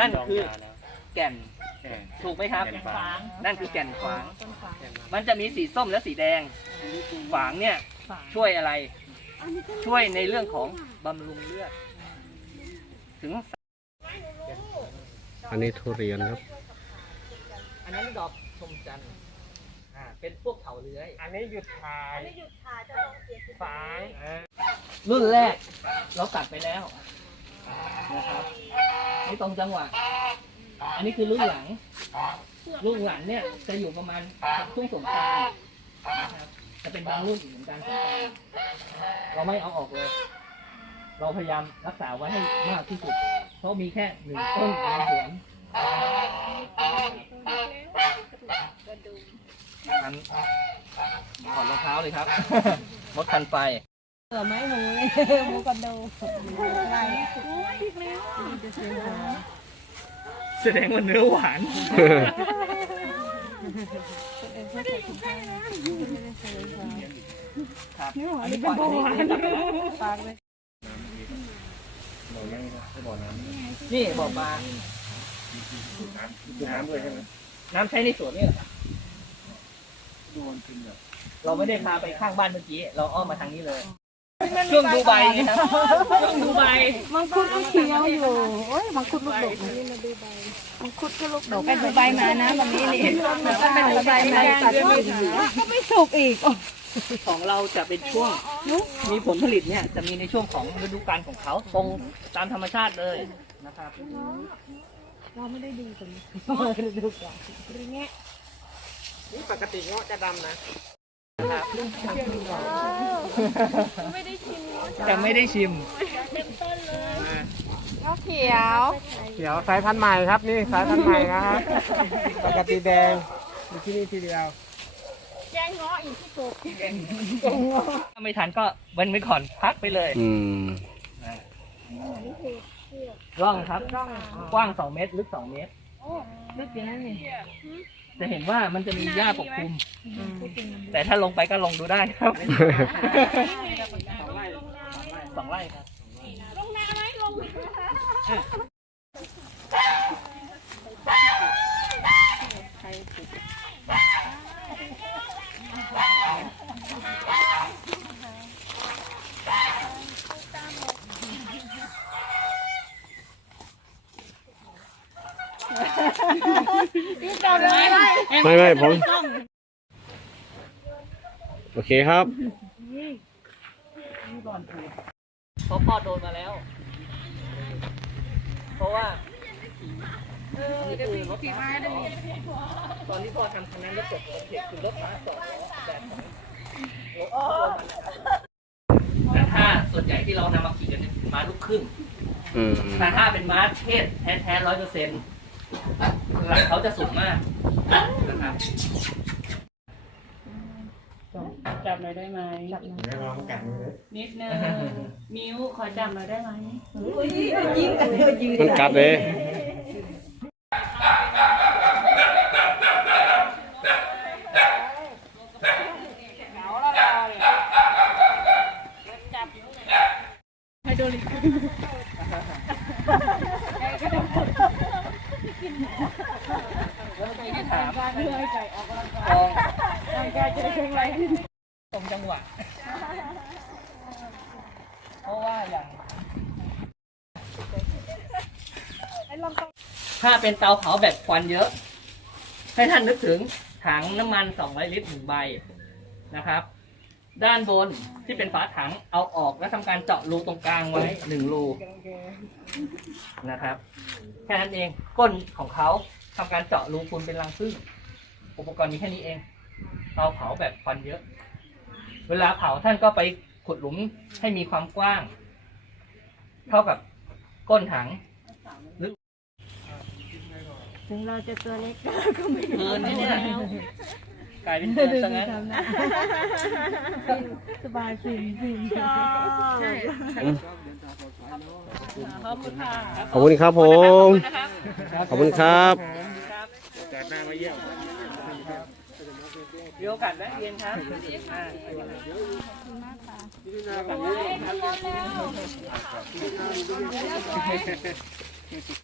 นั่นคือดงยาแล้วแก่นเออถูกไหมครับแก่นฝางนั่นคือแก่นฝาง มันจะมีสีส้มและสีแดงฝางเนี่ยช่วยอะไร ช่วยในเรื่องของบำรุงเลือด ถึง อันนี้ทุเรียนครับ อันนั้นดอกชมจันทร์อ่าเป็นพวกเถาเลื้อย อันนี้หยุดถ่ายฝางรุ่นแรกเราตัดไปแล้วนะครับนี่ ตรงจังหวะ อันนี้คือรุ่นหลัง รุ่นหลังเนี่ยจะอยู่ประมาณช่วงสงกรารนะครับจะเป็นบางรุ่นเหมือนกันสงกรานต์เราไม่เอาออกเลย เราพยายามรักษาไว้ให้มากที่สุด เพราะมีแค่หนึ่งต้นในสวนทันถอดรองเท้าเลยครับ มดคันไฟ เออไหมหมูหมูกับดูอะไรแสดงว่าเนื้อหวานครับอันนี้ก่อนอันนี้ปากเลยนี่บอกมาน้ำด้วยใช่ไหมน้ำใช้ในสวนนี่เหรอครับเราไม่ได้พาไปข้างบ้านเมื่อกี้ เราอ้อมมาทางนี้เลย ช่วงดูใบไงครับช่วงดูใบมังคุดก็เขียวอยู่โอ้ยมังคุดลูกดกมังคุดก็ลูกดกเป็นดูใบมานะวันนี้นี่ก็เป็นดูใบมาตัดก็ไม่สุกอีกของเราจะเป็นช่วงมีผลผลิตเนี่ยจะมีในช่วงของฤดูกาลของเขาตรงตามธรรมชาติเลยนะครับเราไม่ได้ดีตรงนี้ดูก่อนนี่ปกติเงาะจะดำนะ ครับแต่ไม่ได้ชิมก็เขียว เดี๋ยวสายพันธุ์ใหม่ครับนี่สายพันธุ์ใหม่นะครับปกติแดงมีที่นี่ทีเดียวถ้าไม่ทันก็เว้นไว้ก่อนพักไปเลยอืมร่องครับกว้าง2เมตรลึก2เมตรลึกอย่างนั้นนี่ จะเห็นว่ามันจะมีหญ้าปกคลุม แต่ถ้าลงไปก็ลงดูได้ครับสองไร่ครับไม่ ไม่ไม่ผม โอเคครับเพราะพ่อโดนมาแล้ว เพราะว่าตอนที่พ่อทำคันนั้นรถจบเด็กคือรถม้าสองแบบแต่ถ้าส่วนใหญ่ที่เรานำมาขี่กันเนี่ยม้าลูกครึ่งแต่ถ้าเป็นม้าเทศแท้ๆร้อยเปอร์เซ็นต์ หลังเขาจะสูงมากนะครับจับหน่อยได้ไหมไม่ลองกัดมือเลยนิดนึงนิ้วขอจับหน่อยได้ไหมมันกัดเลย แล้วไปที่ถามการเพื่อให้ไก่ออกกำลังกายร่างกายจะได้แข็งแรงตรงจังหวะ เพราะว่าอย่างถ้าเป็นเตาเผาแบบควันเยอะ ให้ท่านนึกถึงถังน้ำมัน 200 ลิตรหนึ่งใบนะครับ ด้านบนที่เป็นฝาถังเอาออกแล้วทำการเจาะรูตรงกลางไว้หนึ่งรูนะครับแค่นั้นเองก้นของเขาทำการเจาะรูปูนเป็นรังผึ้งอุปกรณ์มีแค่นี้เองเตาเผาแบบควันเยอะ เวลาเผาท่านก็ไปขุดหลุมให้มีความกว้าง เท่ากับก้นถังถึงเราจะตัวเล็กเกินนี่เนี่ย กลายเป็นเกินซะงั้นสบายฟินฟินใช่ขอบคุณค่ะขอบคุณครับผม ขอบคุณครับแต่หน้ามาเยี่ยมมีโอกาสแวะเวียนครับอ่าที่หน้าแบบนี้